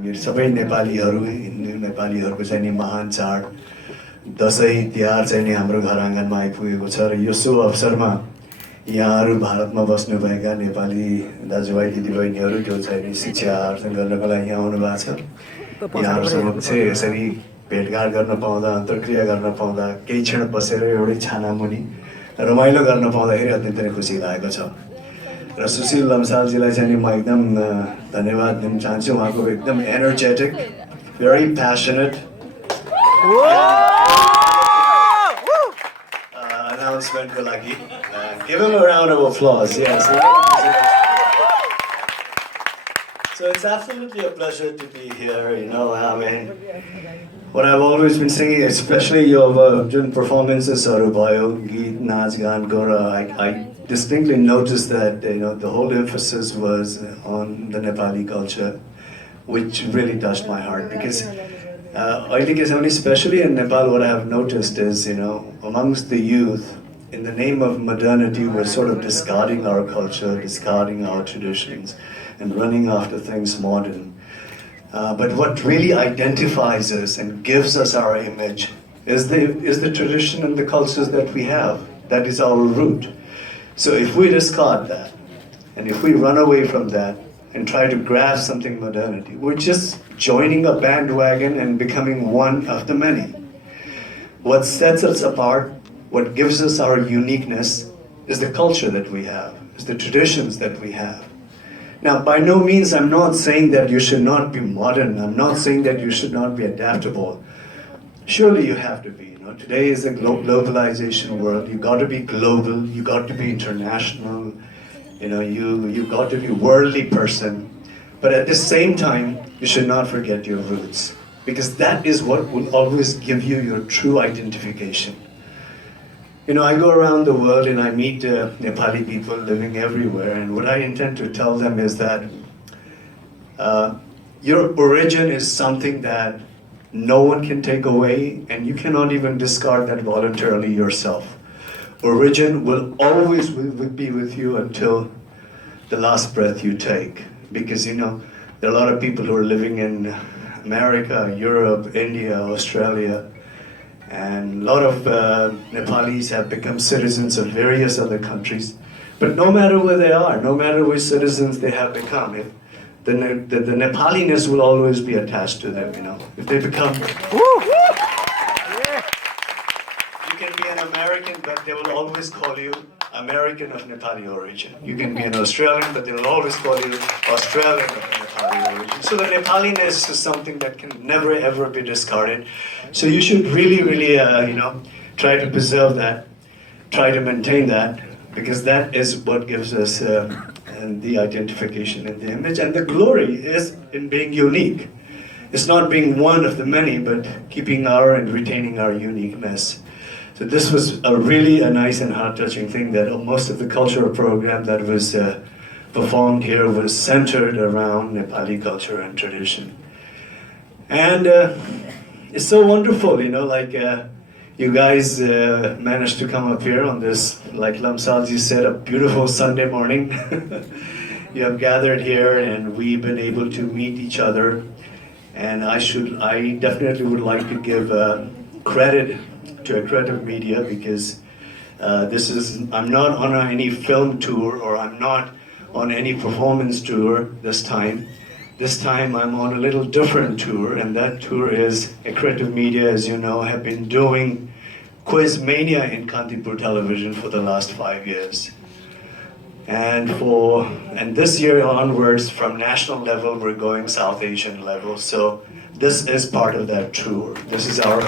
हामी सबै नेपालीहरूको चाहिँ नि महान चाड दसैँ तिहार चाहिँ नि हाम्रो घर आँगनमा आइपुगेको छ र यो शुभ अवसरमा यहाँहरू भारतमा बस्नुभएका नेपाली दाजुभाइ दिदीबहिनीहरू जो चाहिँ नि शिक्षा आर्जन गर्नको लागि यहाँ आउनु भएको छ यहाँहरूसँग चाहिँ यसरी भेटघाट गर्न पाउँदा अन्तर्क्रिया गर्न पाउँदा केही क्षण बसेर एउटै छानामुनि रमाइलो गर्न पाउँदाखेरि अत्यन्तै खुसी लागेको छ र सुशील लम्सालजीलाई चाहिँ म एकदम धन्यवाद दिन चाहन्छु उहाँको एकदम एनर्जेटिक भेरी प्यासनेट अनाउन्समेन्टको लागि give him a round of applause. Yes. So it's absolutely a pleasure to be here, you know. I mean, what I've always been singing, especially your performances or bio, geet, naach, gaan, gora, I distinctly noticed that, you know, the whole emphasis was on the Nepali culture, which really touched my heart because especially in Nepal, what I have noticed is, you know, amongst the youth, in the name of modernity, we're sort of discarding our culture, discarding our traditions, and running after things modern. But what really identifies us and gives us our image is the tradition and the cultures that we have. That is our root. So if we discard that, and if we run away from that, and try to grasp something modernity, we're just joining a bandwagon and becoming one of the many. What sets us apart, what gives us our uniqueness is the culture that we have, is the traditions that we have. Now, by no means I'm not saying that you should not be modern. I'm not saying that you should not be adaptable. Surely you have to be. You know, today is a globalization world. You got to be global. You got to be international. You know, you got to be worldly person. But at the same time, you should not forget your roots, because that is what will always give you your true identification. You know, I go around the world and I meet Nepali people living everywhere, and what I intend to tell them is that your origin is something that no one can take away, and you cannot even discard that voluntarily yourself. Origin will always be with you until the last breath you take, because, you know, there are a lot of people who are living in America, Europe, India, Australia, and a lot of Nepalis have become citizens of various other countries. But no matter where they are, no matter which citizens they have become, if the Nepaliness will always be attached to them, you know. If they become... You can be an American, but they will always call you American of Nepali origin. You can be an Australian, but they will always call you Australian of Nepali origin. So the Nepaliness is something that can never ever be discarded. So you should really, you know, try to preserve that, try to maintain that, because that is what gives us the identification and the image. And the glory is in being unique. It's not being one of the many, but keeping our and retaining our uniqueness. So this was a nice and heart-touching thing, that most of the cultural program that was performed here was centered around Nepali culture and tradition. And it's so wonderful, you know, like you guys managed to come up here on this, like Lamsalji said, a beautiful Sunday morning. You have gathered here and we've been able to meet each other. And I definitely would like to give credit to Accredited Media, because I'm not on any film tour, or I'm not on any performance tour this time. This time I'm on a little different tour, and that tour is Accredited Media, as you know, have been doing Quiz Mania in Kantipur television for the last 5 years. And this year onwards, from national level, we're going South Asian level. So this is part of that tour. This is our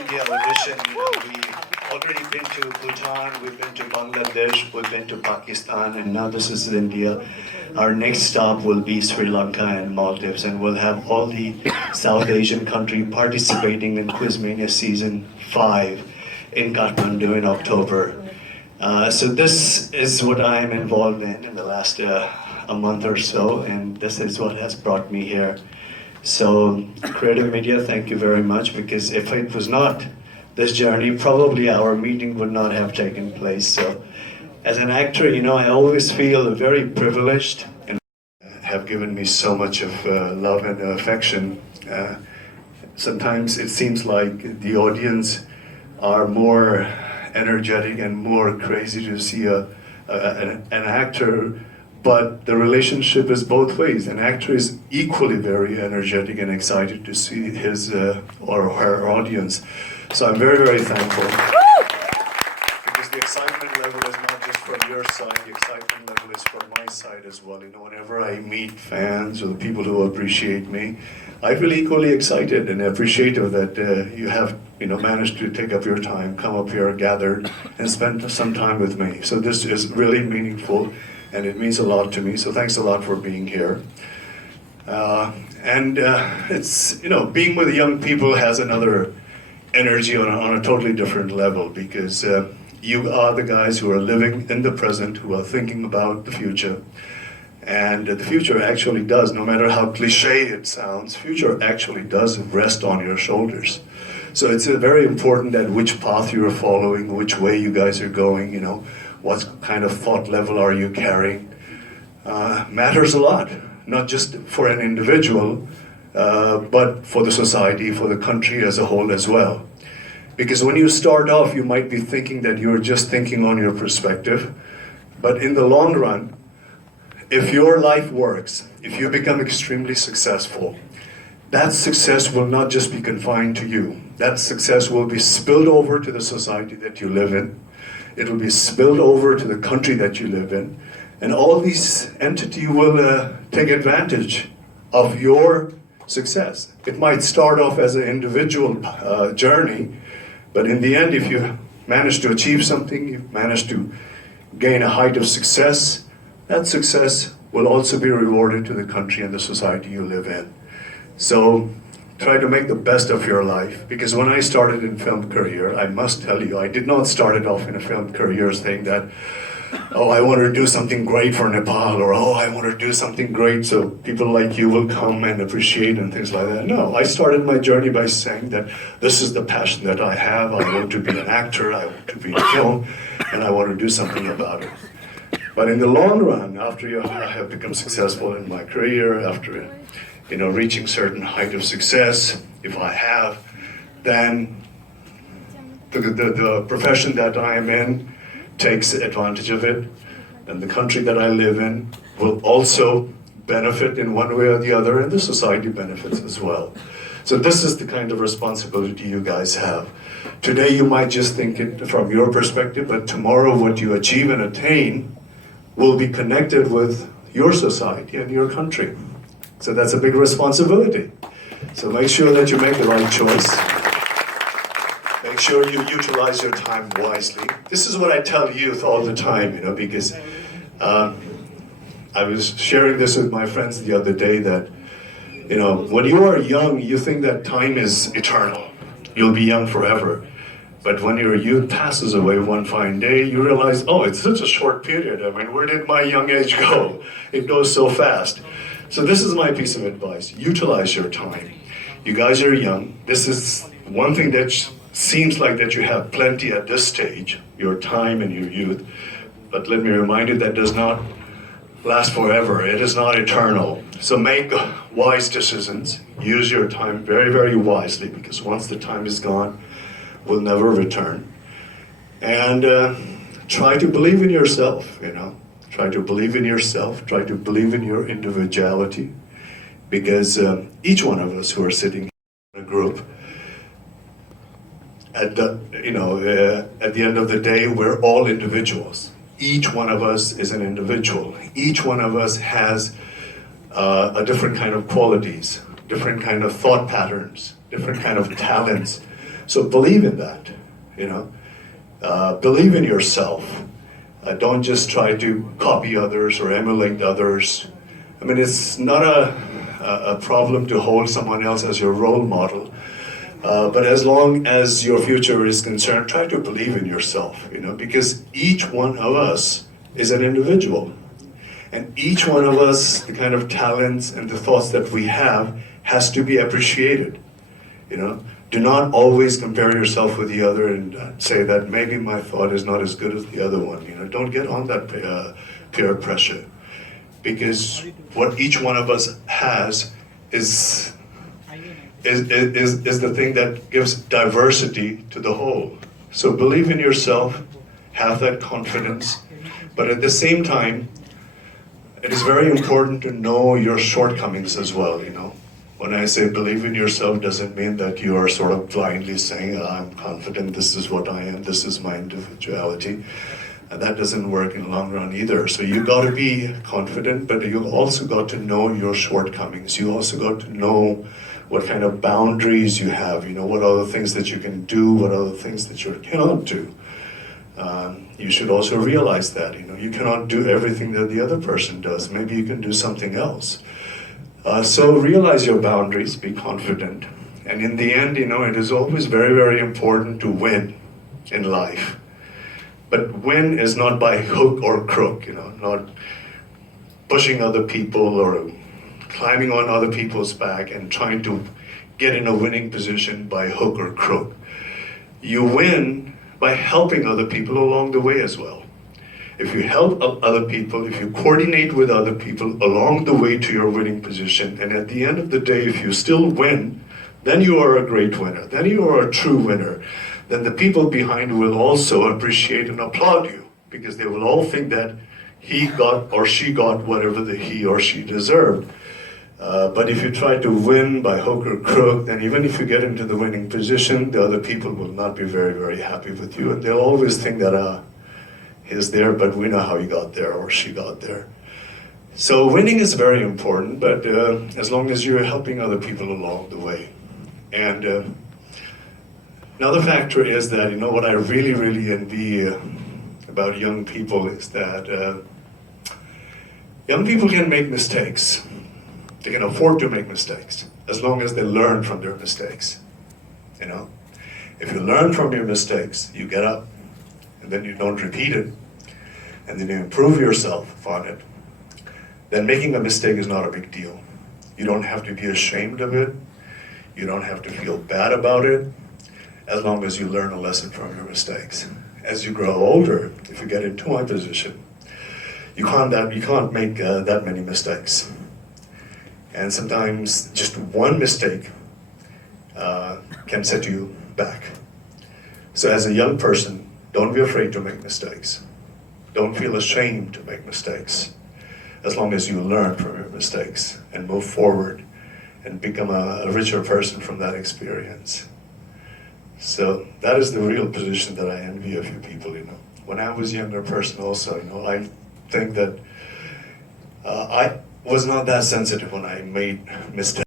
India audition. You know, we've already been to Bhutan, we've been to Bangladesh, we've been to Pakistan, and now this is India. Our next stop will be Sri Lanka and Maldives, and we'll have all the South Asian countries participating in Quizmania Season 5 in Kathmandu in October. So this is what I am involved in the last a month or so, and this is what has brought me here. So, Creative Media, thank you very much, because if it was not this journey, probably our meeting would not have taken place. So, as an actor, you know, I always feel very privileged and have have given me so much of love and affection. Sometimes it seems like the audience are more energetic and more crazy to see an actor, but the relationship is both ways. An actor is equally very energetic and excited to see his or her audience. So I'm very, very thankful. Because the excitement level is not just from your side, the excitement level is from my side as well. You know, whenever I meet fans or people who appreciate me, I feel equally excited and appreciative that you have, managed to take up your time, come up here, gathered, and spend some time with me. So this is really meaningful, and it means a lot to me. So thanks a lot for being here. It's, being with young people has another energy on a totally different level, because you are the guys who are living in the present, who are thinking about the future. And the future actually does, no matter how cliche it sounds, future actually does rest on your shoulders. So it's very important that which path you're following, which way you guys are going, what kind of thought level are you carrying, matters a lot, not just for an individual, but for the society, for the country as a whole as well. Because when you start off, you might be thinking that you're just thinking on your perspective, but in the long run, if your life works, if you become extremely successful, that success will not just be confined to you. That success will be spilled over to the society that you live in. It will be spilled over to the country that you live in. And all these entities will take advantage of your success. It might start off as an individual journey, but in the end, if you manage to achieve something, you've managed to gain a height of success, that success will also be rewarded to the country and the society you live in. So try to make the best of your life, because when I started in film career, I must tell you, I did not start it off in a film career saying that, oh, I want to do something great for Nepal, or oh, I want to do something great so people like you will come and appreciate and things like that. No, I started my journey by saying that this is the passion that I have. I want to be an actor, I want to be in film, and I want to do something about it. But in the long run, after I have become successful in my career, after reaching certain height of success, if I have, then the profession that I am in takes advantage of it, and the country that I live in will also benefit in one way or the other, and the society benefits as well. So this is the kind of responsibility you guys have. Today you might just think it from your perspective, but tomorrow what you achieve and attain will be connected with your society and your country. So that's a big responsibility. So make sure that you make the right choice. Make sure you utilize your time wisely. This is what I tell youth all the time, because I was sharing this with my friends the other day that, when you are young, you think that time is eternal. You'll be young forever. But when your youth passes away one fine day, you realize, oh, it's such a short period. I mean, where did my young age go? It goes so fast. So this is my piece of advice. Utilize your time. You guys are young. This is one thing that seems like that you have plenty at this stage, your time and your youth. But let me remind you, that does not last forever. It is not eternal. So make wise decisions. Use your time very, very wisely, because once the time is gone, will never return. And try to believe in yourself, Try to believe in yourself, try to believe in your individuality, because each one of us who are sitting in a group, at the end of the day, we're all individuals. Each one of us is an individual. Each one of us has a different kind of qualities, different kind of thought patterns, different kind of talents. So believe in that, believe in yourself. Don't just try to copy others or emulate others. I mean, it's not a problem to hold someone else as your role model. But as long as your future is concerned, try to believe in yourself, because each one of us is an individual. And each one of us, the kind of talents and the thoughts that we have has to be appreciated, Do not always compare yourself with the other and say that maybe my thought is not as good as the other one. Don't get on that peer pressure. because what each one of us has is the thing that gives diversity to the whole. So believe in yourself, have that confidence, but at the same time, it is very important to know your shortcomings as well, you know. When I say believe in yourself, doesn't mean that you are sort of blindly saying, I'm confident, this is what I am, this is my individuality. And that doesn't work in the long run either. So you got to be confident, but you also got to know your shortcomings. You also got to know what kind of boundaries you have, you know, what are the things that you can do, what are the things that you cannot do. You should also realize that, you know, you cannot do everything that the other person does. Maybe you can do something else. So realize your boundaries, be confident. And in the end, you know, it is always very, very important to win in life. But win is not by hook or crook, you know, not pushing other people or climbing on other people's back and trying to get in a winning position by hook or crook. You win by helping other people along the way as well. If you help other people, if you coordinate with other people along the way to your winning position, and at the end of the day, if you still win, then you are a great winner. Then you are a true winner. Then the people behind will also appreciate and applaud you, because they will all think that he got or she got whatever he or she deserved. But if you try to win by hook or crook, then even if you get into the winning position, the other people will not be very, very happy with you. And they'll always think that he's there, but we know how he got there or she got there. So winning is very important, but as long as you're helping other people along the way. And another factor is that, you know, what I really, really envy about young people is that young people can make mistakes. They can afford to make mistakes as long as they learn from their mistakes. You know, if you learn from your mistakes, you get up and then you don't repeat it, and then you improve yourself on it, then making a mistake is not a big deal. You don't have to be ashamed of it. You don't have to feel bad about it, as long as you learn a lesson from your mistakes. As you grow older, if you get into my position, you can't make that many mistakes. And sometimes just one mistake can set you back. So as a young person, don't be afraid to make mistakes. Don't feel ashamed to make mistakes, as long as you learn from your mistakes and move forward and become a richer person from that experience. So that is the real position that I envy of you people, you know. When I was a younger person also, you know, I think that I was not that sensitive when I made mistakes.